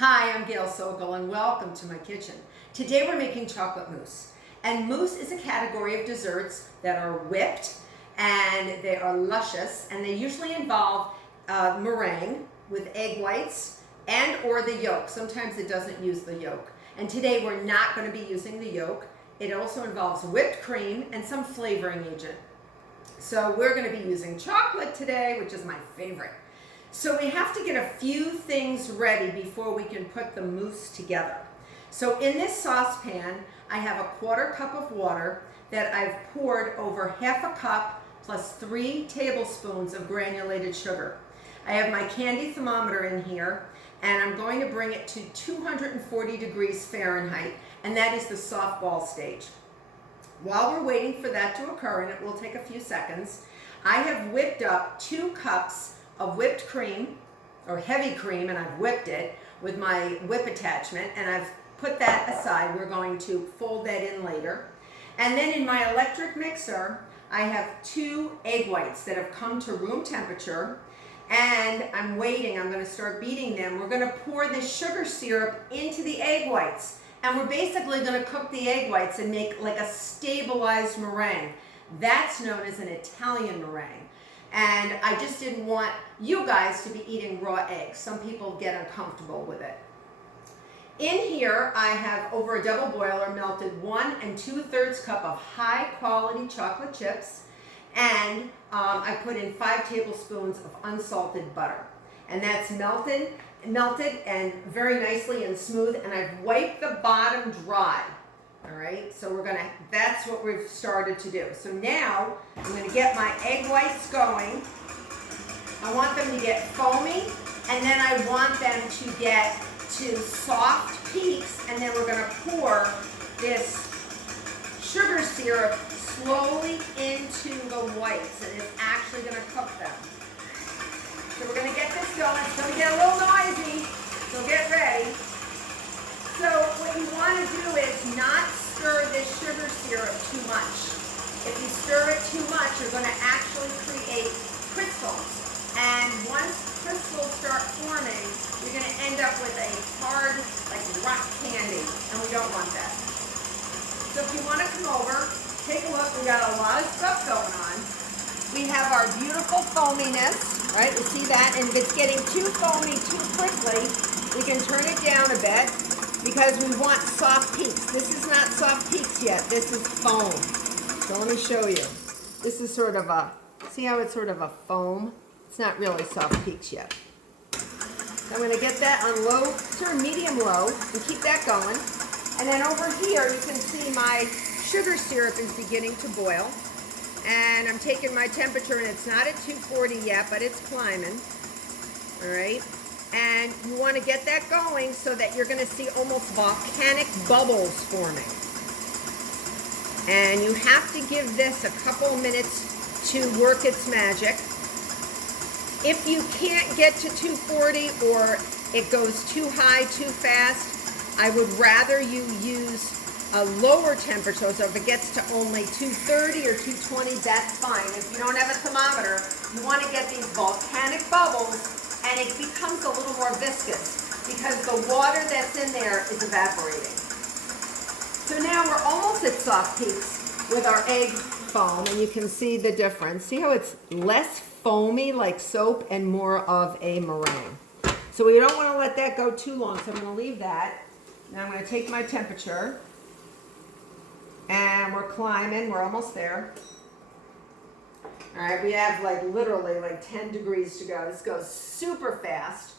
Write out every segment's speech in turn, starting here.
Hi, I'm Gail Sokol and welcome to my kitchen. Today we're making chocolate mousse. And mousse is a category of desserts that are whipped and they are luscious, and they usually involve meringue with egg whites and or the yolk. Sometimes it doesn't use the yolk. And today we're not going to be using the yolk. It also involves whipped cream and some flavoring agent. So we're going to be using chocolate today, which is my favorite. So we have to get a few things ready before we can put the mousse together. So in this saucepan, I have a 1/4 cup of water that I've poured over 1/2 cup plus 3 tablespoons of granulated sugar. I have my candy thermometer in here, and I'm going to bring it to 240 degrees Fahrenheit, and that is the softball stage. While we're waiting for that to occur, and it will take a few seconds, I have whipped up 2 cups of whipped cream, or heavy cream, and I've whipped it with my whip attachment, and I've put that aside. We're going to fold that in later. And then in my electric mixer, I have 2 egg whites that have come to room temperature, and I'm waiting. I'm going to start beating them. We're going to pour this sugar syrup into the egg whites, and we're basically going to cook the egg whites and make like a stabilized meringue. That's known as an Italian meringue. And I just didn't want you guys to be eating raw eggs. Some people get uncomfortable with it. In here, I have over a double boiler melted 1 2/3 cup of high quality chocolate chips, and I put in 5 tablespoons of unsalted butter. And that's melted and very nicely and smooth, and I've wiped the bottom dry. All right, so that's what we've started to do. So now I'm gonna get my egg whites going. I want them to get foamy, and then I want them to get to soft peaks, and then we're gonna pour this sugar syrup slowly into the whites, and it's actually gonna cook them. So we're gonna get this going. It's gonna get a little noisy, so get ready. So what you want to do is not stir this sugar syrup too much. If you stir it too much, you're going to actually create crystals. And once crystals start forming, you're going to end up with a hard, like rock candy, and we don't want that. So if you want to come over, take a look. We got a lot of stuff going on. We have our beautiful foaminess, right? You see that? And if it's getting too foamy too quickly, we can turn it down a bit, because we want soft peaks. This is not soft peaks yet. This is foam. So let me show you. This is sort of see how it's sort of a foam? It's not really soft peaks yet. So I'm going to get that on low, sort of medium low, and keep that going. And then over here, you can see my sugar syrup is beginning to boil. And I'm taking my temperature, and it's not at 240 yet, but it's climbing. All right. And you want to get that going so that you're going to see almost volcanic bubbles forming. And you have to give this a couple minutes to work its magic. If you can't get to 240 or it goes too high too fast, I would rather you use a lower temperature. So if it gets to only 230 or 220, that's fine. If you don't have a thermometer, you want to get these volcanic bubbles, and it becomes a little more viscous because the water that's in there is evaporating. So now we're almost at soft peaks with our egg foam, and you can see the difference. See how it's less foamy like soap and more of a meringue. So we don't want to let that go too long, so I'm going to leave that. Now I'm going to take my temperature, and we're climbing. We're almost there. All right, we have literally 10 degrees to go. This goes super fast.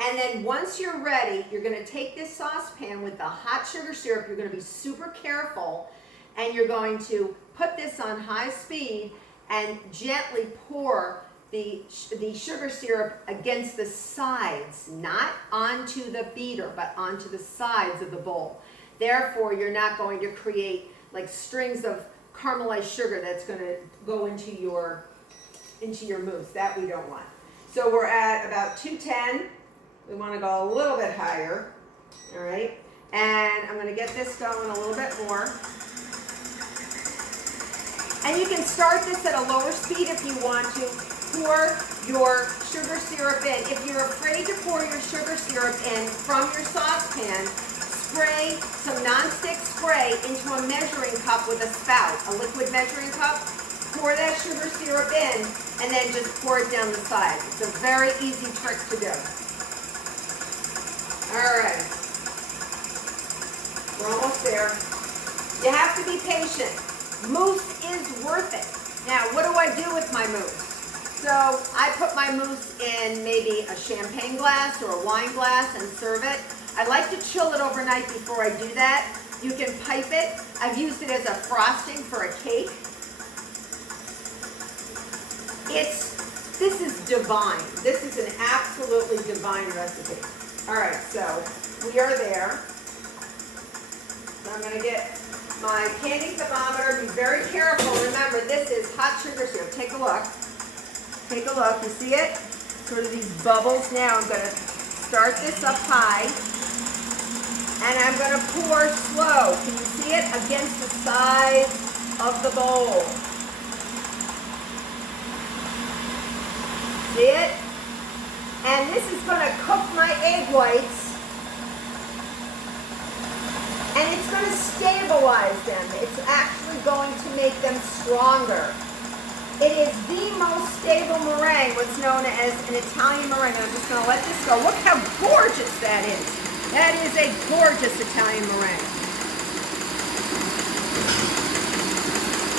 And then once you're ready, you're going to take this saucepan with the hot sugar syrup. You're going to be super careful, and you're going to put this on high speed and gently pour the sugar syrup against the sides, not onto the beater, but onto the sides of the bowl. Therefore, you're not going to create like strings of caramelized sugar that's going to go into your mousse. That we don't want. So we're at about 210. We want to go a little bit higher. All right. And I'm going to get this going a little bit more. And you can start this at a lower speed if you want to. pour your sugar syrup in. If you're afraid to pour your sugar syrup in from your saucepan, spray some nonstick spray into a measuring cup with a spout, a liquid measuring cup. Pour that sugar syrup in and then just pour it down the side. It's a very easy trick to do. All right. We're almost there. You have to be patient. Mousse is worth it. Now, what do I do with my mousse? So I put my mousse in maybe a champagne glass or a wine glass and serve it. I like to chill it overnight before I do that. You can pipe it. I've used it as a frosting for a cake. This is divine. This is an absolutely divine recipe. All right, so we are there. So I'm gonna get my candy thermometer. Be very careful. Remember, this is hot sugar syrup. Take a look. Take a look. You see it? Sort of these bubbles. Now I'm gonna start this up high. And I'm gonna pour slow. Can you see it? Against the side of the bowl. See it? And this is going to cook my egg whites. And it's going to stabilize them. It's actually going to make them stronger. It is the most stable meringue, what's known as an Italian meringue. I'm just going to let this go. Look how gorgeous that is. That is a gorgeous Italian meringue.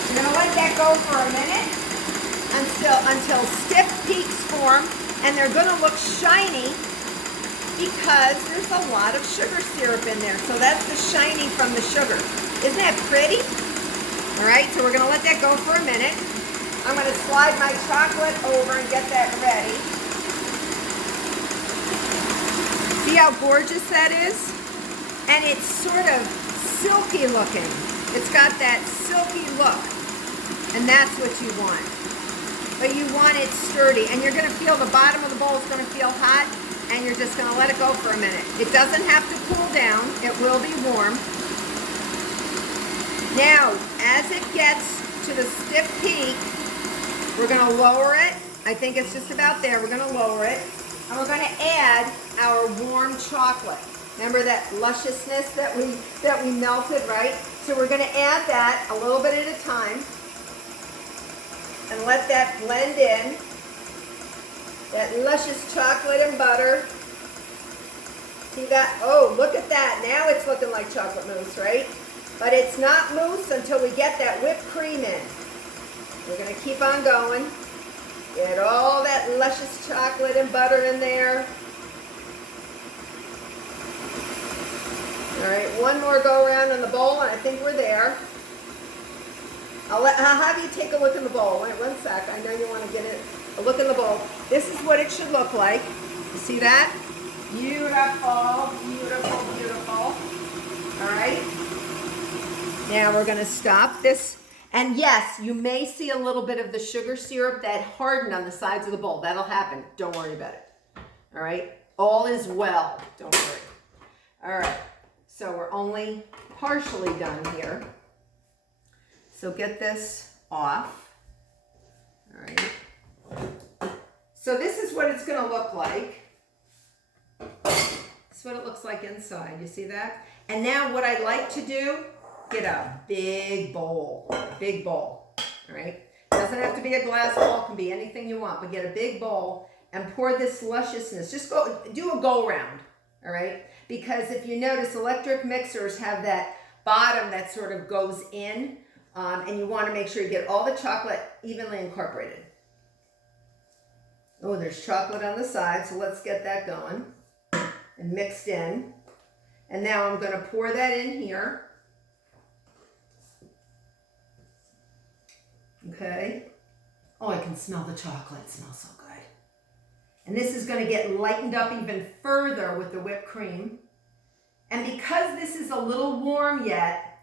I'm going to let that go for a minute. Until stiff peaks form, and they're going to look shiny because there's a lot of sugar syrup in there. So that's the shiny from the sugar. Isn't that pretty? All right, so we're going to let that go for a minute. I'm going to slide my chocolate over and get that ready. See how gorgeous that is? And it's sort of silky looking. It's got that silky look, and that's what you want. But you want it sturdy, and you're going to feel the bottom of the bowl is going to feel hot, and you're just going to let it go for a minute. It doesn't have to cool down. It will be warm. Now, as it gets to the stiff peak, we're going to lower it. I think it's just about there. We're going to lower it, and we're going to add our warm chocolate. Remember that lusciousness that we melted, right? So we're going to add that a little bit at a time. And let that blend in, that luscious chocolate and butter. See that? Oh, look at that. Now it's looking like chocolate mousse, right? But it's not mousse until we get that whipped cream in. We're going to keep on going. Get all that luscious chocolate and butter in there. All right, one more go around in the bowl, and I think we're there. I'll have you take a look in the bowl. Wait 1 sec. I know you want to get a look in the bowl. This is what it should look like. You see that? Beautiful, beautiful, beautiful. All right. Now we're going to stop this. And yes, you may see a little bit of the sugar syrup that hardened on the sides of the bowl. That'll happen. Don't worry about it. All right. All is well. Don't worry. All right. So we're only partially done here. So get this off. All right. So this is what it's going to look like. This is what it looks like inside. You see that? And now what I like to do, get a big bowl. Big bowl. All right. Doesn't have to be a glass bowl. It can be anything you want. But get a big bowl and pour this lusciousness. Just do a go round. All right. Because if you notice, electric mixers have that bottom that sort of goes in. And you want to make sure you get all the chocolate evenly incorporated. Oh, there's chocolate on the side, so let's get that going and mixed in. And now I'm going to pour that in here. Okay. Oh, I can smell the chocolate. It smells so good. And this is going to get lightened up even further with the whipped cream. And because this is a little warm yet,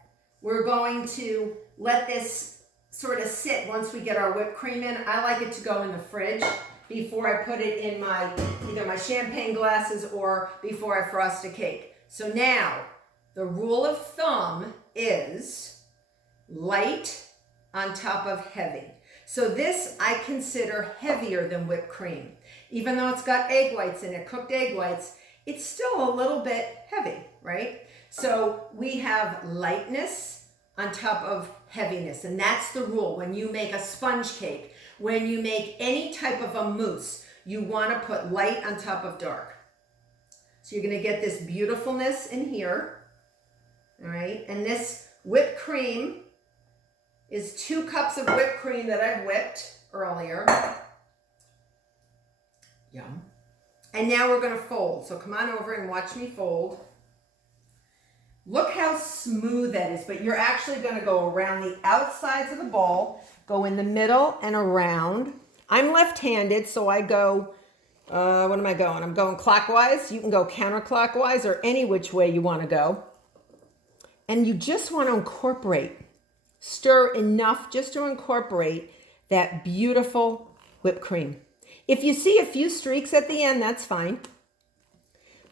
we're going to let this sort of sit once we get our whipped cream in. I like it to go in the fridge before I put it in either my champagne glasses or before I frost a cake. So now, the rule of thumb is light on top of heavy. So this I consider heavier than whipped cream. Even though it's got egg whites in it, cooked egg whites, it's still a little bit heavy, right? So we have lightness on top of heaviness, and that's the rule. When you make a sponge cake, when you make any type of a mousse, you want to put light on top of dark. So you're going to get this beautifulness in here, all right? And this whipped cream is 2 cups of whipped cream that I've whipped earlier. Yum. And now we're going to fold. So come on over and watch me fold. Look how smooth that is, but you're actually going to go around the outsides of the bowl, go in the middle and around. I'm left-handed, so I go, what am I going? I'm going clockwise. You can go counterclockwise or any which way you want to go. And you just want to incorporate, stir enough just to incorporate that beautiful whipped cream. If you see a few streaks at the end, that's fine.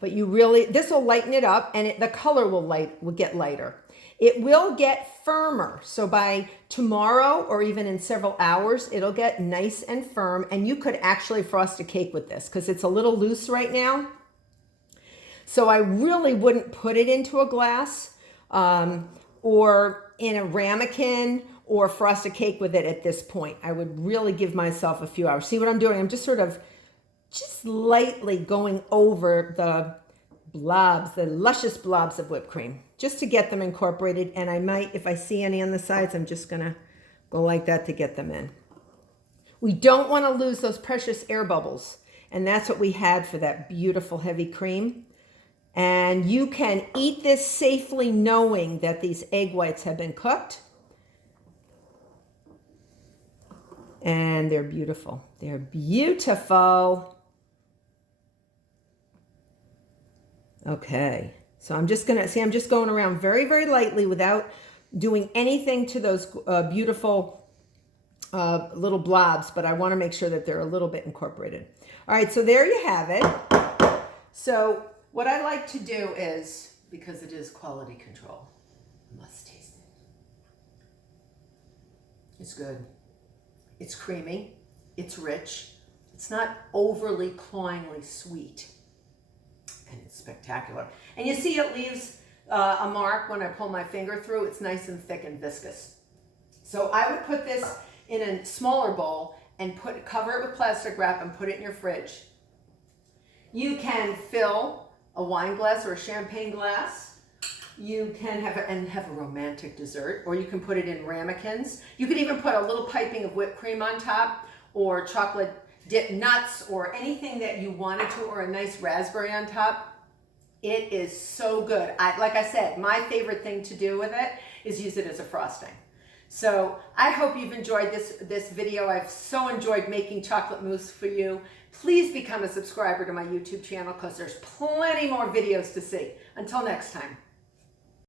But you really, this will lighten it up, and the color will get lighter. It will get firmer. So by tomorrow or even in several hours, it'll get nice and firm, and you could actually frost a cake with this because it's a little loose right now. So I really wouldn't put it into a glass or in a ramekin or frost a cake with it at this point. I would really give myself a few hours. See what I'm doing? I'm just sort of just lightly going over the blobs, the luscious blobs of whipped cream, just to get them incorporated. And I might, if I see any on the sides, I'm just gonna go like that to get them in. We don't want to lose those precious air bubbles. And that's what we had for that beautiful heavy cream. And you can eat this safely knowing that these egg whites have been cooked. And they're beautiful. They're beautiful. Okay, so I'm just gonna, see, I'm just going around very, very lightly without doing anything to those beautiful little blobs, but I wanna make sure that they're a little bit incorporated. All right, so there you have it. So what I like to do is, because it is quality control, I must taste it. It's good. It's creamy. It's rich. It's not overly cloyingly sweet. And it's spectacular. And you see it leaves a mark when I pull my finger through. It's nice and thick and viscous. So I would put this in a smaller bowl and cover it with plastic wrap and put it in your fridge. You can fill a wine glass or a champagne glass. You can have a romantic dessert, or you can put it in ramekins. You could even put a little piping of whipped cream on top, or chocolate dip nuts, or anything that you wanted to, or a nice raspberry on top. It is so good. Like I said, my favorite thing to do with it is use it as a frosting. So I hope you've enjoyed this video. I've so enjoyed making chocolate mousse for you. Please become a subscriber to my YouTube channel because there's plenty more videos to see. Until next time.